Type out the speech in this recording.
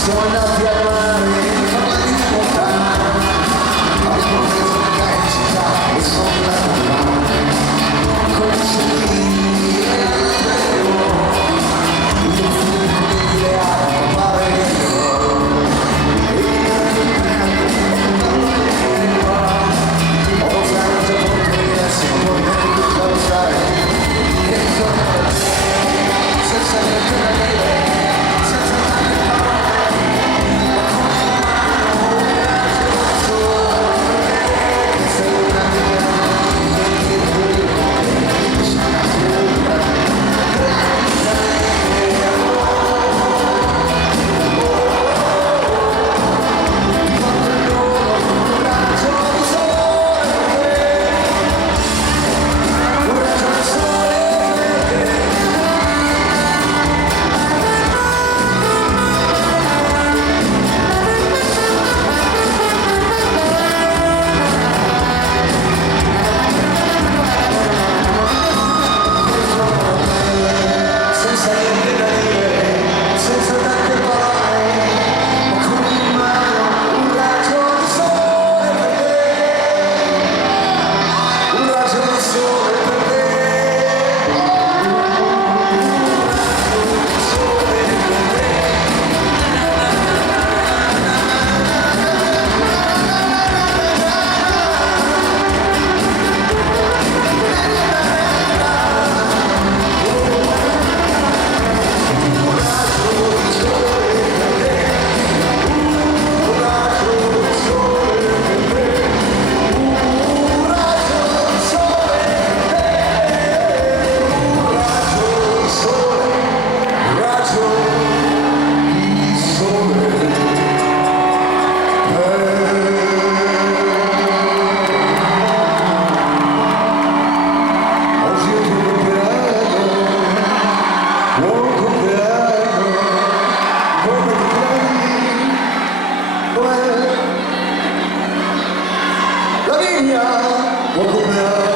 Siamo andati al mare, parlando di montagna, abbiamo preso le città e sono andato al mare, con i cellini e altre io fui con l'ideale, con Pavello, e ho usato già molto diverso, ma poi non mi devo usare, e ritorno da te, senza niente da dire, senza tante parole. La linea può copiare